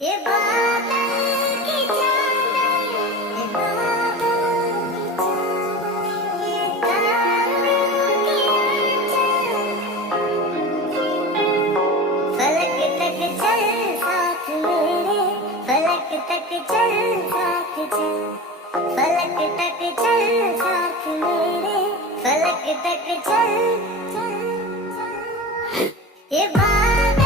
ये बादल की चादर, ये बादल की चादर, ये तारों की फलक तक चल साथ मेरे, फलक तक चल साथ चल, फलक तक चल साथ मेरे, फलक तक चल, ये बादल